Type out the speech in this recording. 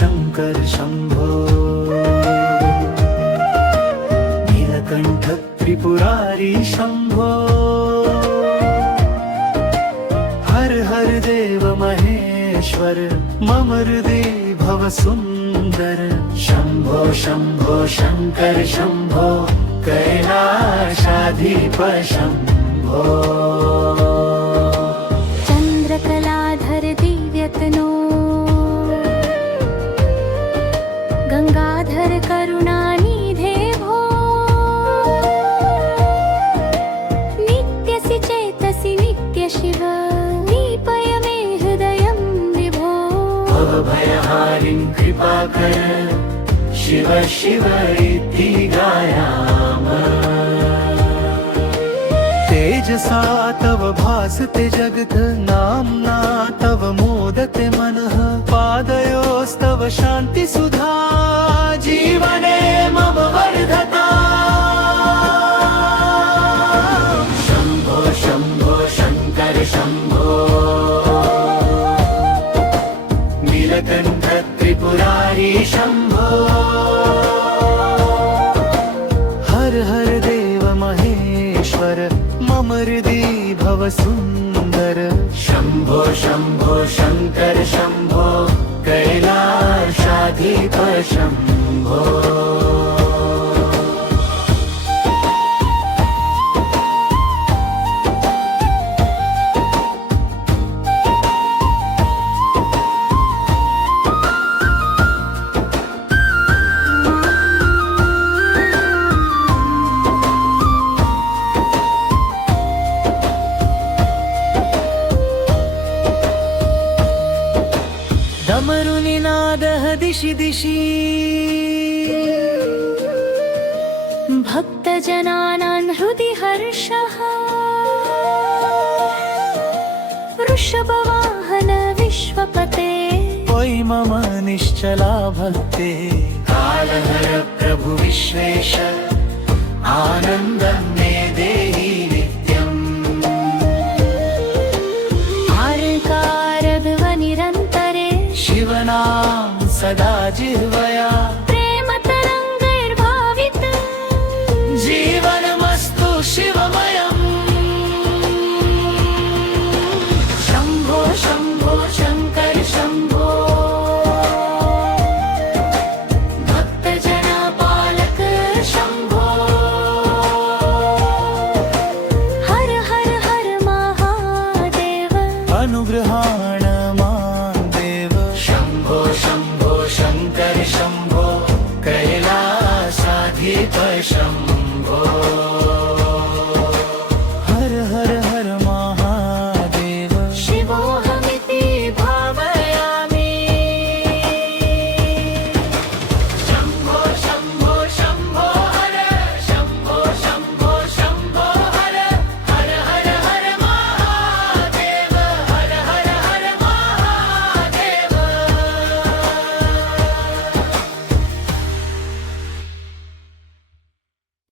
शंकर शंभो नीलकंठ त्रिपुरारी शंभो हर हर देव महेश्वर मम हृदि भव सुंदर शंभो शंभो शंकर शंभो कैलाशाधीप शंभो चंद्रकलाधर दिव्यतनो गंगाधर करुणानिधे भो नित्यसि चेतसि नित्य शिव दीपय मे हृदयं विभो भवभयहारिं कृपाकर शिव शिव इति गायाम तेजसा तव भासते जगत् नाम्ना तव मोदते मनः पादयोस्तव शान्ति सुधा जीवने मम वर्धता शंभो शंभो शंकर शंभो नीलकंठ त्रिपुरारी शंभो हर हर देव महेश्वर मम हृदि भव सुंदर शंभो शंभो शंकर शंभो कैलाशाधीप शंभो डमरुनिनादः दिशि दिशि भक्तजनानां हृदि हर्षः वृषभवाहन विश्वपते त्वयि मम निश्चला भक्ते कालहर प्रभु विश्वेश आनन्दं मे देहि नित्यम् आर्कारध्वनिरन्तरे शिवनाम सदा जिह्वया प्रेमतरङ्गैर्भावित जीवनमस्तु शिवमयम् शंभो शंभो शंकर शंभो भक्तजनपालक शंभो हर हर हर महादेव अनुग्रहाण मां देव शंभो शंभो शंकर शंभो कैलासाधीप शंभो